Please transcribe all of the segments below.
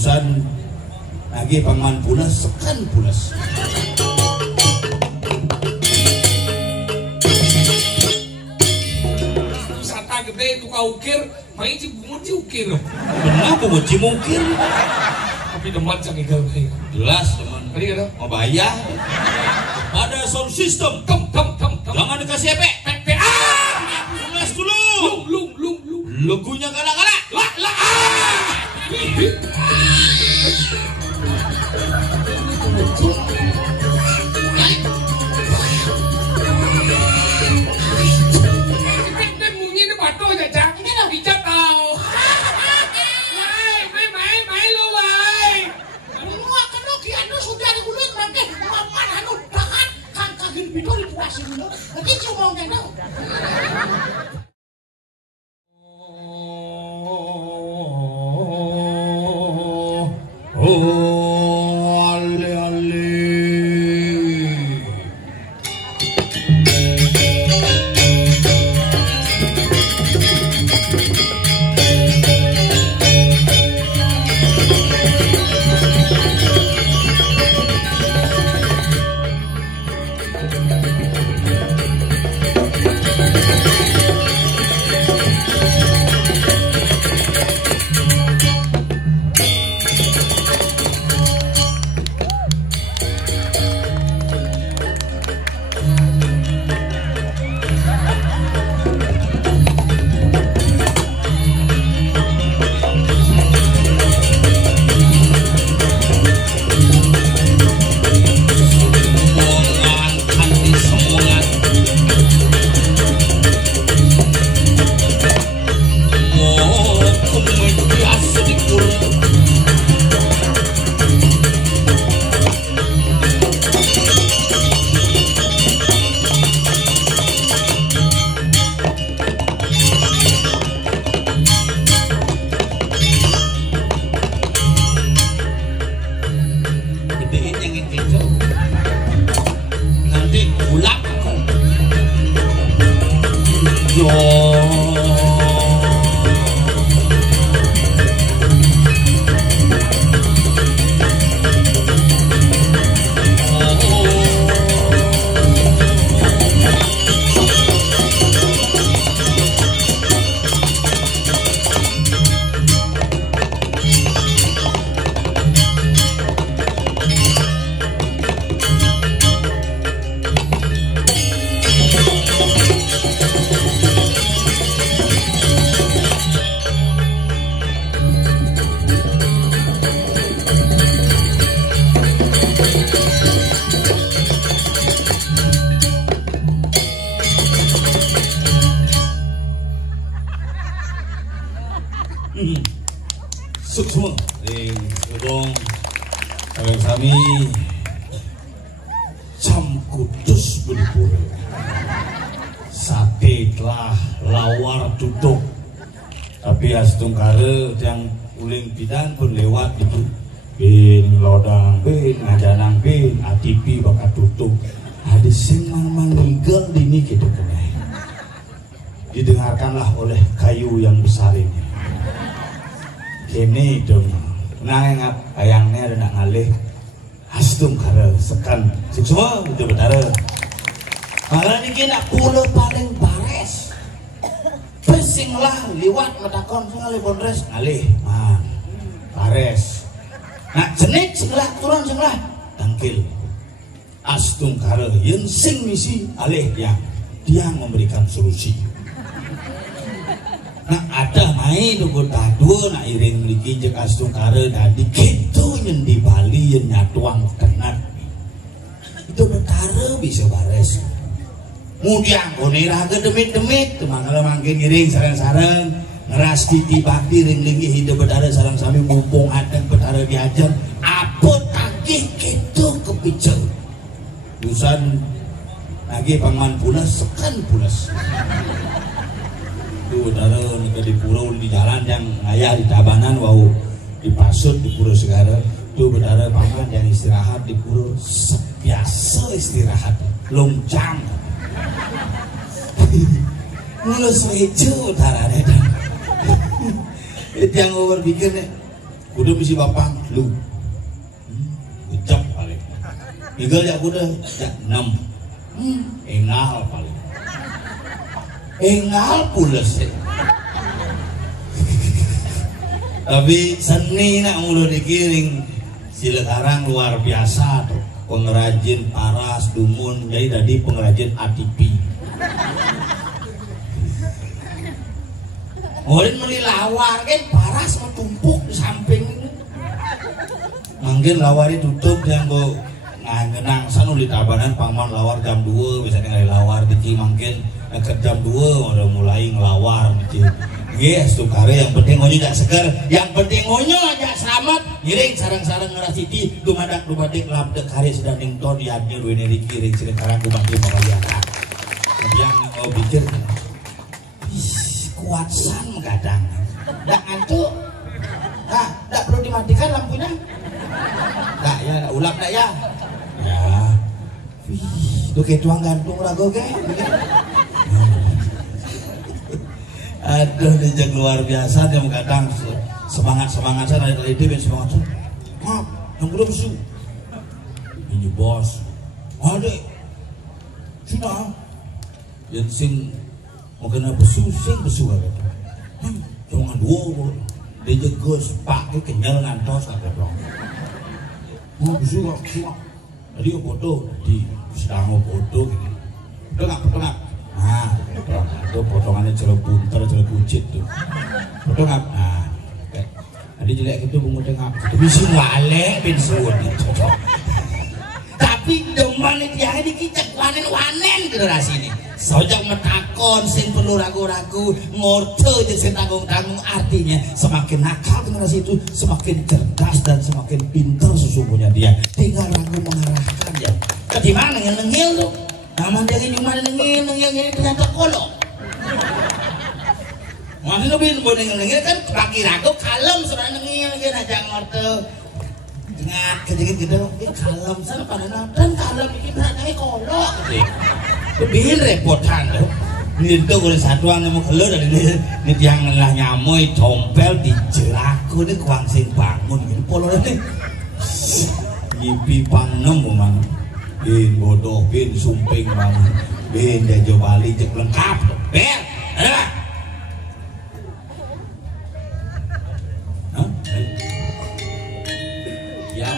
Usan lagi pangman pulas sekan pulas. Wisata gede itu kau ukir, main sih bunci ukir. Benar bunci mungkin. Tapi demen sakit gak Jelas teman. Tadi kata Mau bayar. Ada sound system. Jangan dikasih efek. Pulas dulu. Lung. Lagunya kala-kala. Lah. Bunyi itu batu aja, Cak. Ini lah bijak tau. Mai lu, wai. Semua kena kianu sudah digulut mangke maman anu tangan kan kagin bidol dipuasin dulu. Lagi cuma ngene. Suksma Udong Kalian kami Cam Kudus Bedipura Sate telah lawar duduk. Tapi astung kare yang uling pidan pun lewat itu bin lodang bin ngajanang bin ATP bakat tutup. Ada sing manggil dini kita kena. Didengarkanlah oleh kayu yang besar ini. Kini dong, nangap ayangnya ada nak ngalih, astung kara sekan, semua itu benar. Malah ni kena pulau paling bares, pesing lah liwat matakon sengalih bonres ngalih, man, bares. Nak jenik senglah turun senglah, tangkil, astung kara yang sing misi alih dia memberikan solusi. Nak ada main nunggu tadua nak iring memiliki jek astung kare tadi gitu yang di Bali yang nyatuang tenat itu betara bisa bares kemudian konirah ke demit-demit temangala mangkin iring sarang-sarang ngeras titi bakti ring-ringi hidup betara sarang sami mumpung adang betara diajar apa tagih gitu kepicel urusan lagi pangman pulas sekan pulas itu betara nika di pulau di jalan yang ayah di Tabanan wau dipasut di Pura Segara itu betara paman yang istirahat di Pura biasa istirahat loncang mulus rejo utaranya itu yang berpikir nih kudu bisi bapak lu ucap paling igel ya kudu ya 6 engal paling engal pules tapi seni nak mulu dikiring Cilekarang luar biasa tuh pengrajin paras dumun jadi pengrajin ATP Ulin meli lawar kan paras mau tumpuk di samping mungkin lawar tutup yang go ngenang sana di tabanan pangman lawar jam 2 bisa ngelai lawar di mungkin ke jam 2 udah mulai ngelawar gitu yes tuh kare yang penting ngonyo gak seger yang penting ngonyo aja selamat ngiring sarang-sarang ngerasiti dumadak dumadik labdek kare sedang nington diadnya dua ini dikiring Cilekarang dumadik pengaliana yang mau pikir kuatsan mengadang nggak ngantuk nggak perlu dimatikan lampunya nggak ya ulap nggak ya tuh kayak tuang gantung rago ke aduh dijeng luar biasa dia mengadang semangat saya dari tadi ben semangat saya maaf yang belum su ini bos adek sudah yang sing mungkin apa susing besuah gitu jangan dua dia jegus pakai kenyal ngantos kata dong mau besuah tadi foto di sedang foto gitu betul nggak nah itu potongannya celok bunter celok buncit tuh betul nggak nah tadi jelek gitu bunga tengah tapi sih walek pensiun tapi demen dia ini dikicek wanen generasi ini sojak metakon sing perlu ragu-ragu ngorte jadi sing tanggung-tanggung artinya semakin nakal generasi itu semakin cerdas dan semakin pintar sesungguhnya dia tinggal ragu mengarahkan ya ke mana nengil tuh aman dia cuma nengil ternyata kolok maksudnya bin boleh nengil kan bagi ragu kalem sebenarnya nengil dia aja ngorte ingat kejadian gitu kalem sana pada dan kalem ini berarti kolok lebih repotan tuh itu kalau satuan yang mau keluar dari ini yang lah nyamoy tompel di jeraku ini kuang sing bangun gitu polo ini nyipi pangnem man bin bodoh bin sumping bangun bin jajo bali cek lengkap ber ada ya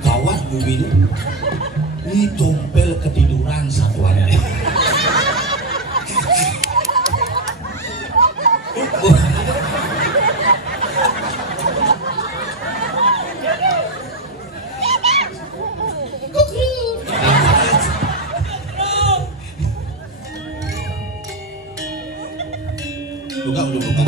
gawat mobil ini tompel ketiduran satuannya buka udah buka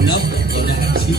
No, donasi.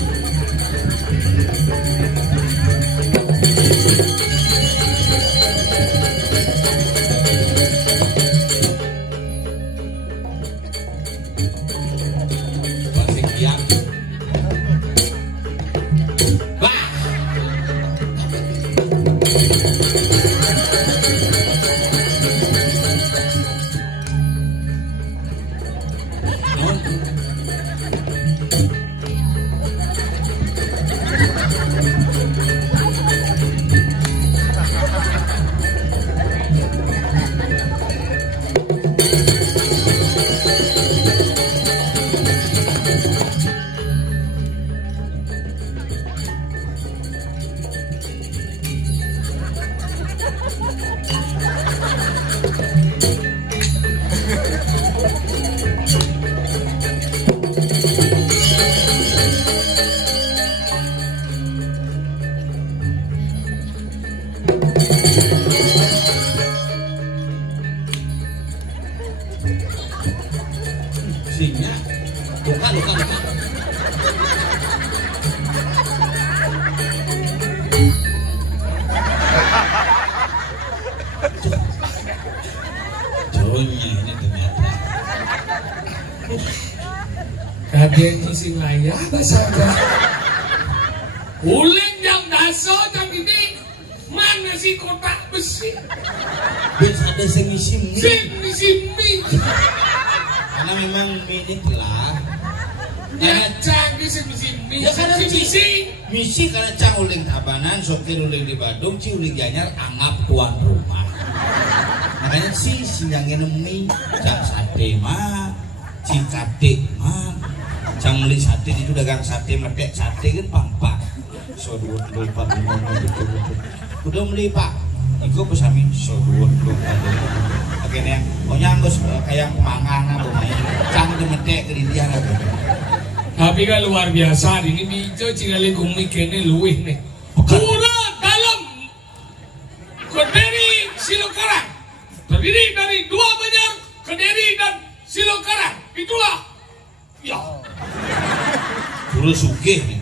Singa, luka. Jonya ini ternyata. Kaden isi layah bahasa. Uling jam daso jam ini mana si kotak besi? Bisa ada sing ngisi mie. Sing mie. Karena memang mie ini telah. Ya canggih sing mie. Ya karena misi karena cang uling Tabanan, sopir uling di Badung, ci uling Gianyar anggap tuan rumah. Makanya si sinyangnya mie, cang sate mah, ci kate mah, cang beli sate itu dagang sate merdek sate kan pampak. So dua pak udah beli pak, iku pesami so dua akhirnya pokoknya anggus kayak pemangang apa main, cang itu merdek kerindian apa. Tapi kan luar biasa, ini bijo cingali kumik ini luih nih. Pura dalam Kediri Silokarang terdiri dari 2 Banjar, Kediri dan Silokarang. Itulah ya. Pura sugih nih.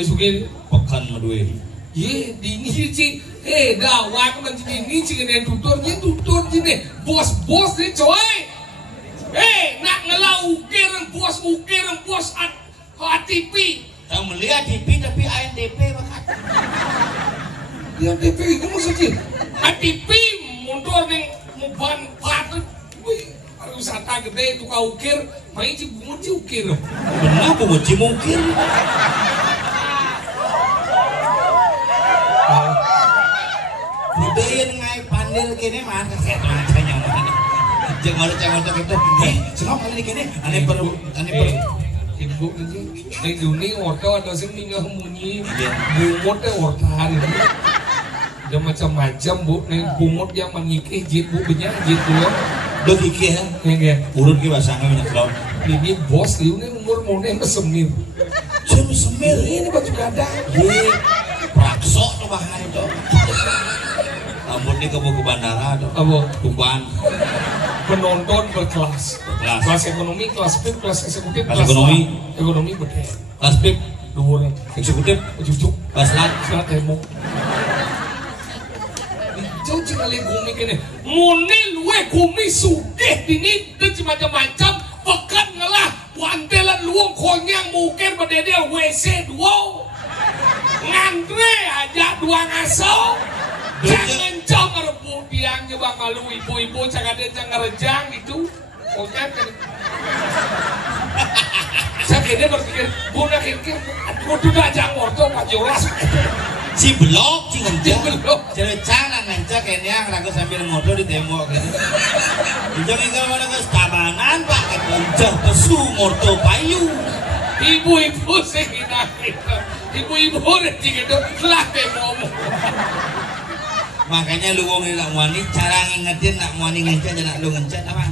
Sugih Pekan Madue. Ye dini sih, gawat man ini sih kena tutur gini, bos nih coy. Nak ngelau ukir bos ATP. Saya melihat TV tapi ANTP bakat. Ya ATP itu maksudnya ATP mundur nih muban patut. Wih, wisata gede tukang ukir, main sih bunci ukir. Benar bunci mungkir. Budaya ngai pandil kene mah kayak macamnya mana. Jangan macam itu. Semua kali kene aneh per ibu ini dunia orta ada sih minyak munyi bumut deh orta hari ini ada macam-macam bu nih bumut yang menikih jit bu banyak jit dulu udah kikih ya urut ke basahnya minyak telur ini bos ini umur mau nih semir ini baju gadang ye prakso tuh bahan itu ampun nih ke bandara tuh apa bukan penonton berkelas kelas ekonomi, kelas PIP, kelas eksekutif, kelas ekonomi beda kelas PIP, dua eksekutif, cucuk kelas selat tembok jauh cikali gumi kene muni luwe gumi sugih dini dan macam-macam pekan ngelah wantelan luang konyang mukir berdedel WC dua ngantre aja dua ngaso jangan cong rebut yang nyebang malu ibu-ibu jangan ngerejang gitu konyang kan saya kira berpikir guna kira kudu dajang orto Pak Jolas si blok si ngencang cewek canang ngencang kayaknya ragu sambil ngobrol di tembok gitu jangan ingin mana ke Tabanan Pak ngencang pesu orto payu ibu-ibu sih kita ibu-ibu rezeki gitu telah tembok makanya lu wong nak muani cara ngingetin nak muani ngencet dan nak lu ngencet apa?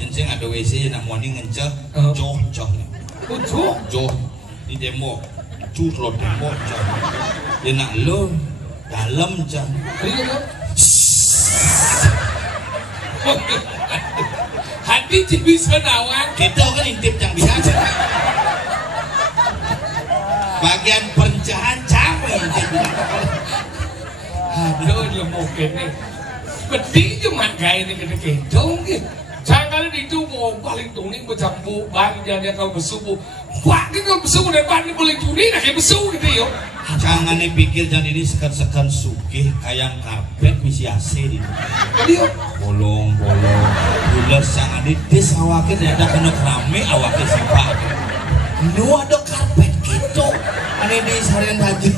Yang ada WC nak muani ngencet, joh di tembok, curut tembok joh. Dia nak lu dalam jam. Hati bisa nawang. Kita kan intip yang biasa. bagian perencahan capek. Aduh, lemok ini. Gede cuma gaya ini gede gedong gitu. Jangan itu mau paling tuning bercampur ban jadi kau bersubuh. Wah, ini kau bersubuh dan ban ini paling tuning, nak kayak bersubuh gitu yo. Jangan dipikir jangan ini sekan-sekan sugih kayak karpet misi AC di. Kali yo. Bolong-bolong. Bulas jangan di des awaknya tidak kena rame awaknya simpak. Nu ada karpet gitu. Ane di sarian haji.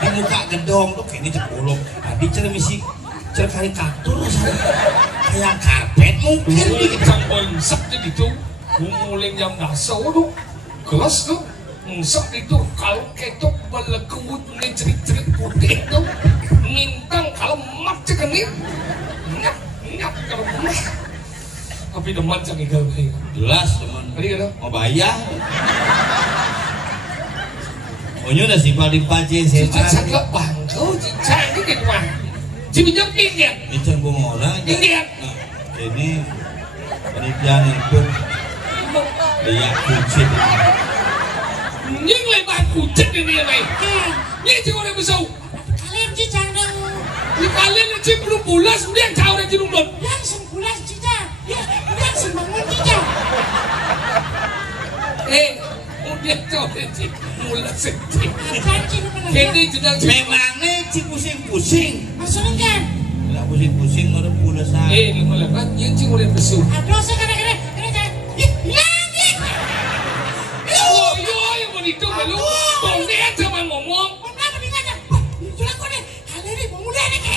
Di muka gedong tuh kayak ini cekulung. Tadi cara misi cara karikatur kayak karpet mungkin campur sak jadi tuh nguling jam dasar tuh kelas tuh ngusap itu kalau ketok belekut nih cerik-cerik putih tuh ngintang kalau mat cekenit nyap kalau mah tapi deman cang igal jelas teman tadi kata mau bayar punya udah simpel di pace cicak sakit bangkau cicak ini kayak mana cipinjam ingat itu gue mau orang ingat ini penelitian itu dia kucing nhưng lại bạn cụ chất này này mày nghe chứ con em mới sâu kalian cicang dong thì kalian là chim belum bulas dia yang tahu dan belum belum yang sembulan cicang yang sembangun cicang dia tahu dan chim bulas sendiri janji kini sedang memangnya si pusing-pusing maksudnya kan nggak pusing-pusing orang bulas lu malah kan yang chim boleh besuk aduh sekarang itu malu, bong dia cuma ngomong. Kenapa dia ngajak? Jualan kau ni, kali ni mulai ni ke?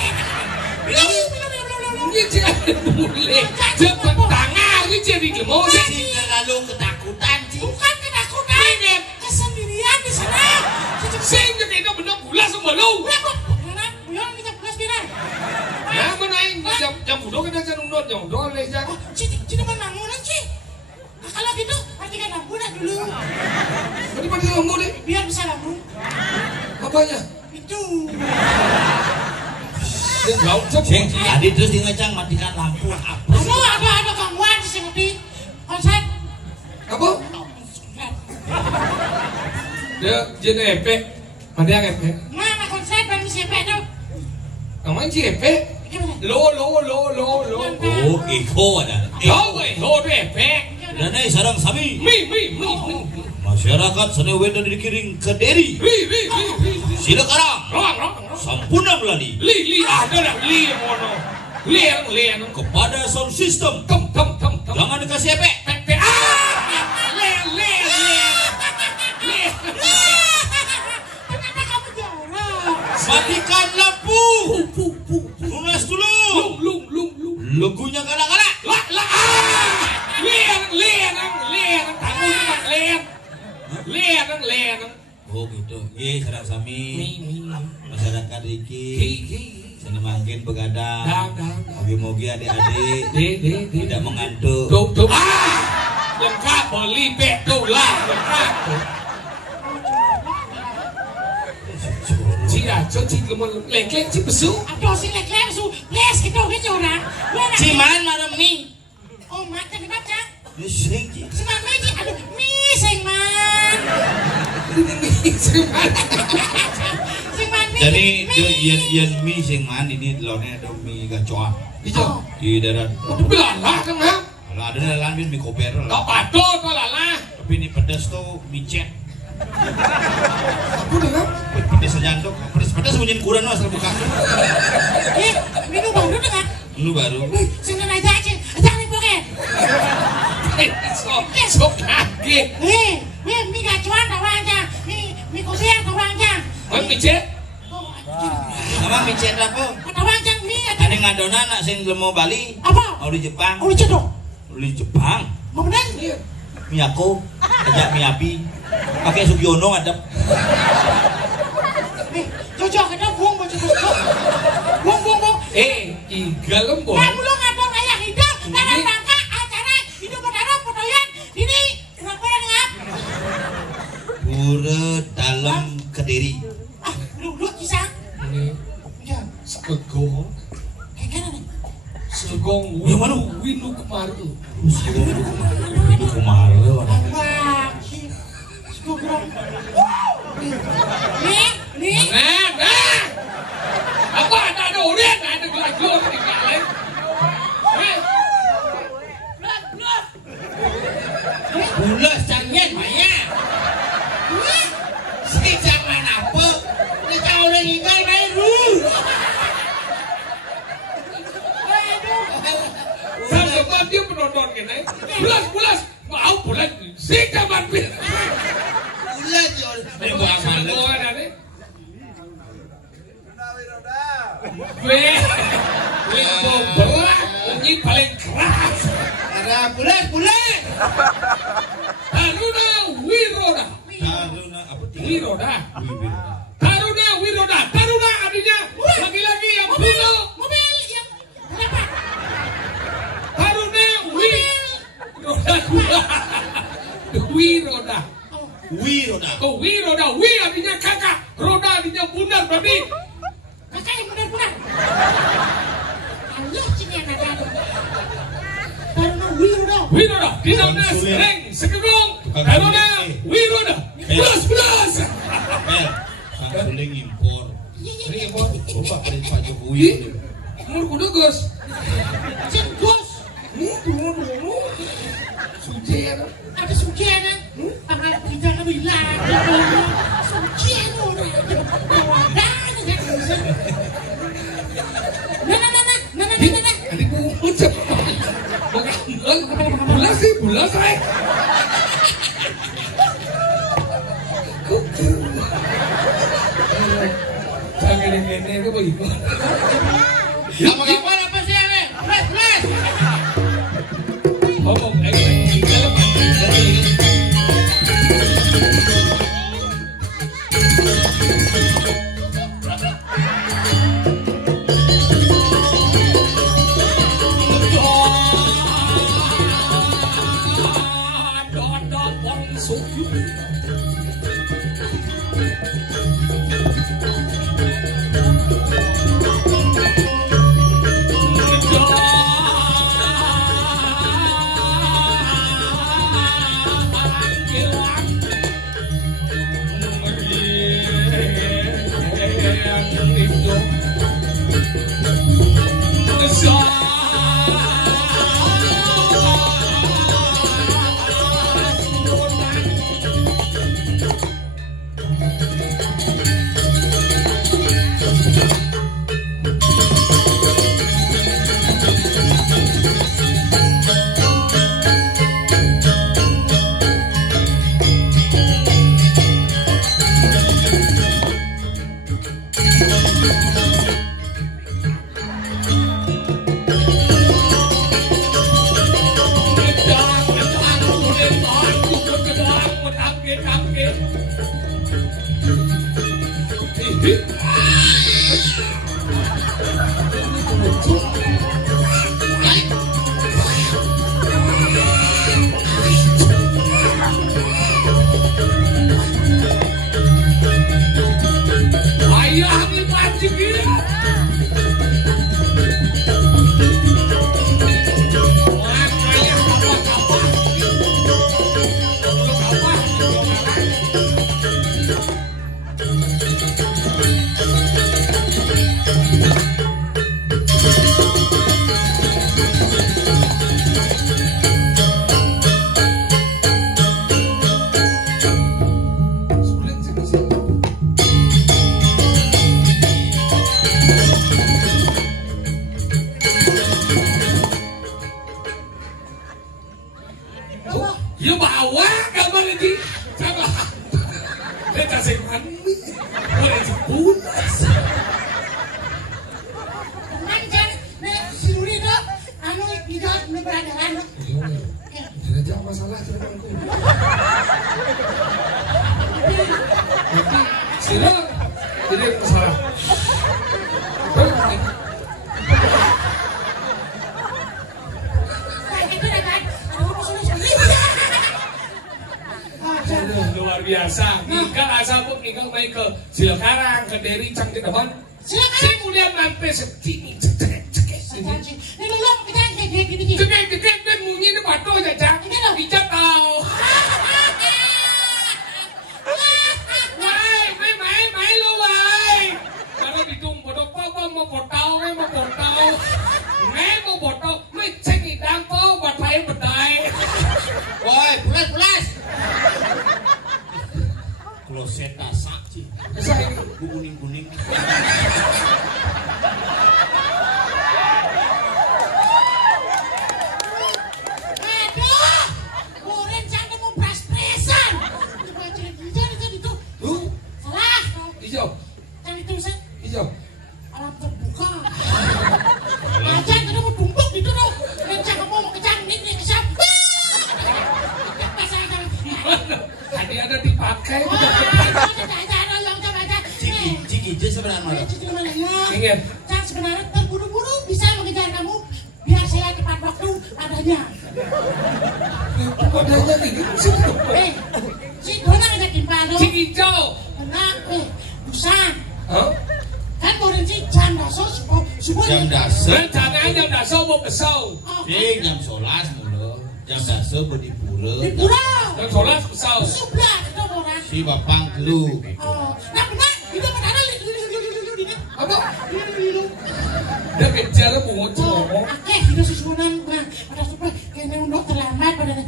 Ini jangan mulai, cepat tangan ni jadi lemah. Cing terlalu ketakutan cing. Bukan ketakutan, kesendirian di sana. Sing je kita benar bulas semua lu. Mana? Bulan kita bulas bila? Ya mana ini jam bulan kita jangan nunduk jam bulan leh jangan. Cina mana bangunan cing? Kalau gitu, perhatikan bangunan dulu. Tadi pada lampu deh. Biar bisa lampu. Apanya? Itu. Dia jauh Cing, tadi terus dia ngecang matikan lampu. Apa sih? Ada gangguan di sini. Konsep. Apa? Dia jenis efek. Mana yang efek? Mana konsep dan siapa itu? Namanya si efek. Lo. Oh, Eko ada. Lo tu efek. Dan ini sarang sami. Mi. Masyarakat Senewedan dikiring ke Deri. Li. Silakarang. Rong. Sampuna melali. Li ada lah li mono. Li Kepada sound system. Tem. Jangan dikasih efek. Le. Kenapa kamu jorok? Matikan lampu. Lunas dulu. Lung. Lagunya kadang-kadang. Lah. Lian. Tamu Lian. Oh gitu. Ye sarang sami. Mi. Masyarakat iki. Ki. Seni mangkin begadang. Dah. Mogi-mogi adik-adik De. tidak mengantuk. Tuh. Lengkap beli betul lah. Lengkap. Cia, cuci lemon lengkeng ci besu. Aduh si lek-lek su. Les kita orang. Ciman malam ni. Oh, macam ni macam. Sing. Seman meji. Aduh, sing man. Jadi yang mie sing man ini telurnya ada mie gacoa. Ijo. Di darat. Belalah kan ha? Kalau ada lalan mie koper Tak lah. patuh tu lalah. Tapi ini pedas tuh mie cet. Apa dah? Pedas saja tuh. Pedas bunyiin kurang asal buka. Minum baru dengan. Lu baru. Senang aja. Jangan dibuka. Sok kaget. Mi gacuan tawangnya. Mi kopian tawangnya. Kan micet? Sama mie cet apa? Tawangnya mi. Ada ngadona nak sing mau Bali. Apa? Mau di Jepang. Oh, cedok. Di Jepang. Mau benar? Mie aku. Ajak mie api. Pakai Sugiono ada. Cocok kita buang macam tu. Buang. Igal lembut. Kamu lo ngadong ayah hidup dalam rangka acara hidup berdarah fotoyan ini kenapa ngap? Pura dalam Kediri. Duduk kisah. Ini Ya, segong. kayak gimana nih? Segong. Yang mana? Winu kemarin. Itu kemarin. Wah, si Google. Bulas canggih Maya. Si jangan apa? Ni kau udah ninggal baru. Sampai dia penonton kena. Bulas. Mau bulas. Si kapan bil. Bulas yo. Bukan ada ni. Gue berat, ini paling keras. Ada bulas. Taruna Wiroda. Taruna artinya lagi-lagi yang punya Mobil yang berapa? Taruna Wiroda. Wiroda. Wi artinya kakak, roda artinya bundar berarti. Kakak yang benar-benar. Allah sini anak ada. Karena Wiroda. Di sana sering sekegong. Taruna Wiroda. Bulas. Kan suling impor. Ini impor. Bapak dari Pak Jokowi. Umur kuda Gus. Gus. Ini dulu. Sujen. Ada suciana. Apa kita nak bilang? Suciana orang. Nana. Nanti ku ucap. Bulas saya. Jangan ini itu bagaimana? Apa sih ini? Plus. Ngomong lagi kalau ya bawa gambar lagi sama dia kasih mani boleh sebut Manjan, si Nuri tu, anu tidak berada anu. tidak jauh masalah ceritaku silang tidak masalah Itu dah kan, anu musuh luar biasa. Nikah asal pun nikah main ke Cilekarang, ke Deri, Cangkit depan. Si kemudian sampai segini, cekek. Ini dulu kita kayak gini. Cekek dan bunyi ini batu aja, Cang. Ini lo bijak tau. Mai lo, wai. Kalau ditung bodoh, apa mau potau, mau botol, mai cek hidang po, buat saya bedai. Woi, pulas. Bu kuning-kuning. Aduh, Boren jangan mau pres-presan. Coba cari hijau itu. Salah. Hijau. Cari tulisan Hijau. alam terbuka. Ajan kada mau tumpuk gitu dong. Rencana mau kejar nih kesap. Tadi ada dipakai. Ciki sebenarnya. Ingat. Jangan sebenarnya terburu-buru bisa mengejar kamu biar saya tepat waktu adanya. Adanya ini sih. Si Dona ngajakin Pado. Si hijau. Benar, busan. Hah? Kan boren si jam dasar subuh. Jam dasar. Rencananya jam dasar mau besau. Jam 11 mulu. Jam dasar di pura. Di pura. Jam 11 besau. Sebelah itu orang. Si bapang telu gitu. Nah benar, itu benar Apa? Dia kejar mau ngomong. Akeh itu susunan. Nah, pada supaya kayaknya untuk terlambat pada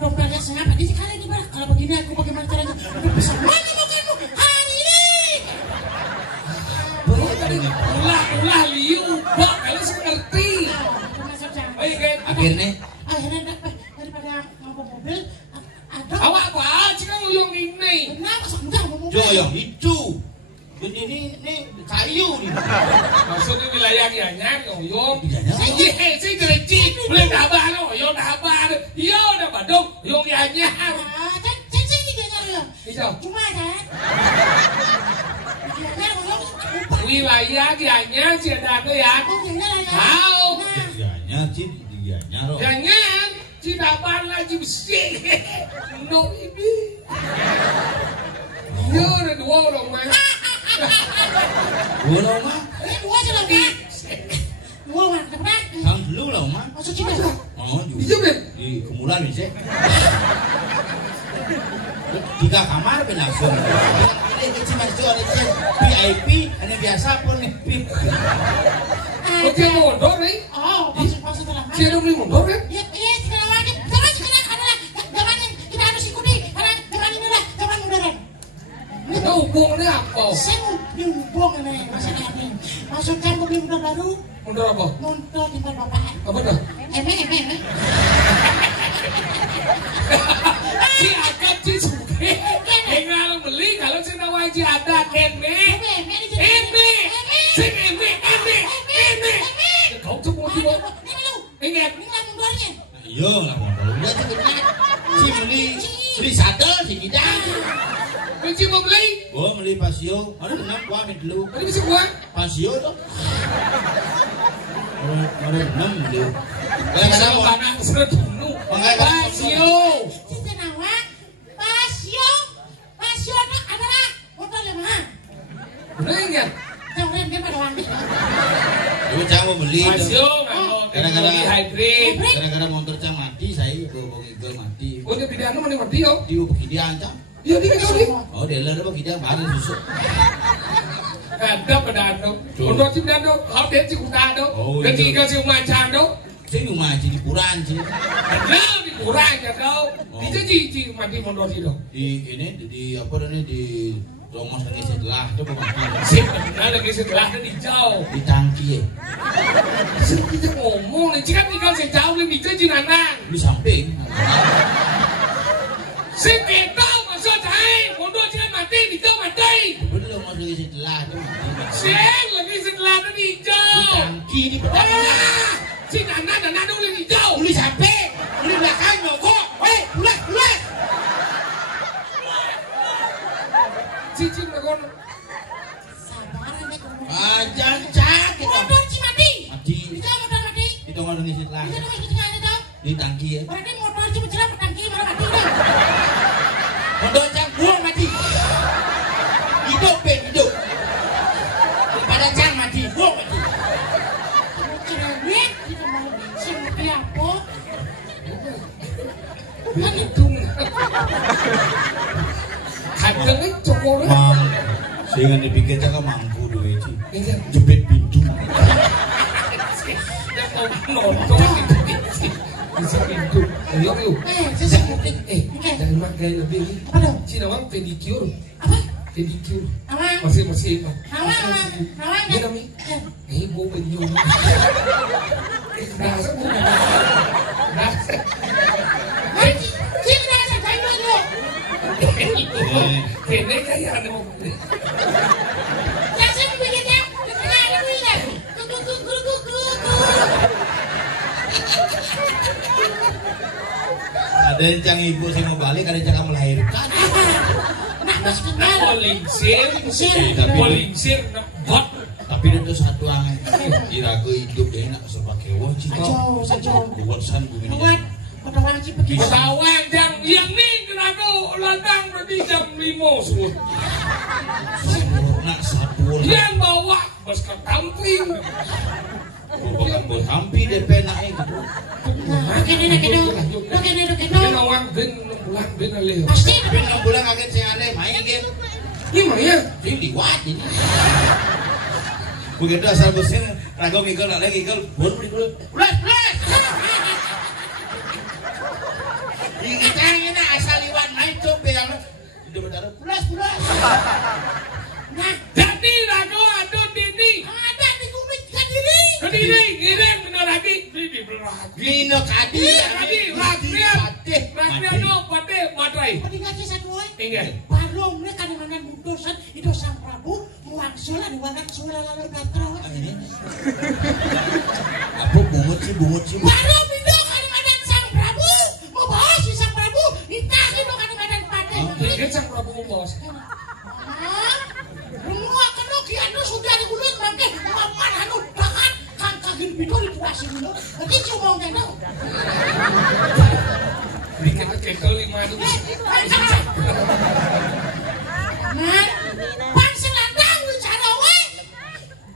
dompetnya sangat. Jadi kali ini kalau begini aku bagaimana caranya untuk bisa mana makanmu hari ini? Ulah liu, bak, kalian ngerti. Akhirnya daripada ngomong mobil ada. Awak apa? Jika nguyung ini. Benar, masa enggak ngomong mobil? Joyong itu. Ini kayu nih. Maksudnya wilayah Gianyar, nguyung. Gianyar. Saya gereci, boleh dabah lo, yo dabah, yo dabah dong, yo Gianyar. Kan cincin di Gianyar ya. Hijau. Cuma kan. Gianyar ngomong. Wilayah Gianyar, Ciadane ya. Aku Gianyar ya. Tahu. Gianyar sih di Gianyar. Gianyar, Cidapan lagi besi. No ini. Yo ada dua orang mah. Dua lah mah. Dua aja lah kan. Dua mah, kenapa? Tahun dulu lah mah. Masuk Cina. Oh, Hijau deh. di kemulan bisa. 3 kamar langsung. Ini cuma jual VIP, ini biasa pun nih VIP. Kau dia mondor nih? Oh, masuk dalam. Dia udah beli mondor ya? Iya, sekarang lagi. Sekarang adalah zaman yang kita harus ikuti. Karena zaman ini adalah zaman modern. Kita hubungannya apa? Saya mau dihubung nih masalah ini. Masukkan mobil motor baru. Mondor apa? Motor di bapak. Apa dah? Eme. Si akad si suke. Kalau beli kalau si nawai si ada eme. Kau tuh mau jual? Ingat. Ini lah mundurnya. Iya lah mondor. Dia tuh benar. Si beli sadel si Gidang. Kunci mau beli? Oh, beli pasio. Mana benar gua ambil dulu. Tadi bisa gua? Pasio tuh. Mana benar dulu. Bisa mana sudah dulu. Pasio. Sisi nawa. Pasio itu adalah motor yang mahal. Bener ingat? Jangan dia pada wangi. Ibu cang mau beli. Pasio Gara-gara hybrid. Gara-gara motor cang mati, saya bawa gigel mati. Oh dia pidana mana mati yo? Dia pergi dia ancam. Iya dia kau ni. Oh dia lah pergi dia baru susuk. Ada pedano. Untuk si pedano, kau dia si pedano. Dan jika si macam tu, Saya rumah di Puran sih. ada di kurang ya kau. Dia ji mati mondor si dong. Di ini di apa namanya di Rongos lagi setelah itu bukan Sip, lagi setelah kan hijau. di tangki ya. Kita ngomong, jika tinggal sejauh lebih hijau jinanang. Di samping. Sip kita maksud saya, mondor jangan mati, hijau mati. Betul Rongos lagi setelah itu. Sip, lagi setelah kan hijau. Di tangki di belakang. Si Nana dulu lagi hijau. Di samping. Di belakang kok. Hei, pulas. Cicing nakon. Sabaran deh kamu. Jangan cak kita. Motor mati. Mati. Bisa motor mati. Di tongol lagi setelah. Bisa dong itu ada tau. Di tangki ya. Berarti motor cuma jelas tangki malah mati dah. Motor cang buang mati. Hidup hidup. Pada cang mati buang mati. Cerewet kita mau seperti apa? Hitung. Kadang ni cokor. Mam, saya dipikir cakap mampu dua itu. Iya. Jepit pintu. Dia kau nonton itu. Bisa pintu. Ayo lu. Saya sebutin. Jangan mak gaya lebih ni. Apa dong? Si nawang pedicure. Apa? Jadi kiri. Awang. Masih. Awang. Dia nami. Ibu benyum. Dasar. Sini dasar kayu aja. Kene kaya ada mau. Dasar begini. Ada begini. Ada yang ibu sih mau balik, ada yang melahirkan. Polingsir, bot. Tapi itu satu angin. Iraga hidup dia nak sebagai wajib. Sajo. Kuatsan bumi ini. Petawang sih begitu. Petawang yang ni kenapa ladang berarti jam 5 semua. Nak satu. Yang bawa bos ke kamping. Bukan berhampi DP naik. Kena wang ben bulan ben alih. Pasti. Tapi 6 bulan kaget si aneh main game. Ini mah ya. Ini liwat ini. Begitu asal besin, ragu ngikul, ada ngikul, buat beli. Bulat. Kita ini asal liwat main tuh bilang itu benar. Bulat. Nah, jadi ragu ada dini. ada di kumit kadiri. Kediri benar lagi. Ini berat. Gino kadi. Rakyat no pate matrai. Peningkatnya satu oi. Ingat. Barong mereka di mana mudosan itu sang Prabu muangsul di wangan sula lalu katro. Ini. Apa bungut sih? Barong itu kan mana sang Prabu mau bawa si sang Prabu ditahi dong kan mana pate. Ingat sang Prabu bos. Semua kena kianu sudah digulut mangke paman anu tangan kan kagin bidol itu asli dulu. Nanti cuma ngene. Dikit kekel 5 itu. Nah, panselandang bicara we.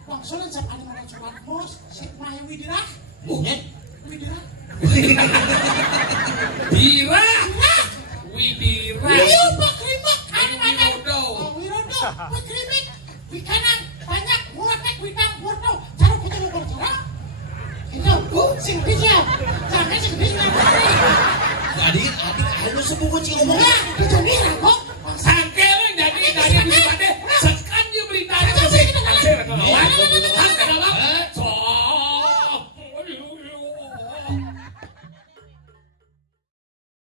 Bangsolan sampai ada mana surat bos, Sek Maya Widira. Widira. Widira. Iya, Pak Krimek. Ada mana? Wirodo. Wirodo. Pak Krimek. Di kanan banyak buatek widang wortel. Cara kita mau bercara. Itu sing bisa. Jangan sing bisa. Adik, ayo sepupu sih ngomong. Nah, itu nih rago.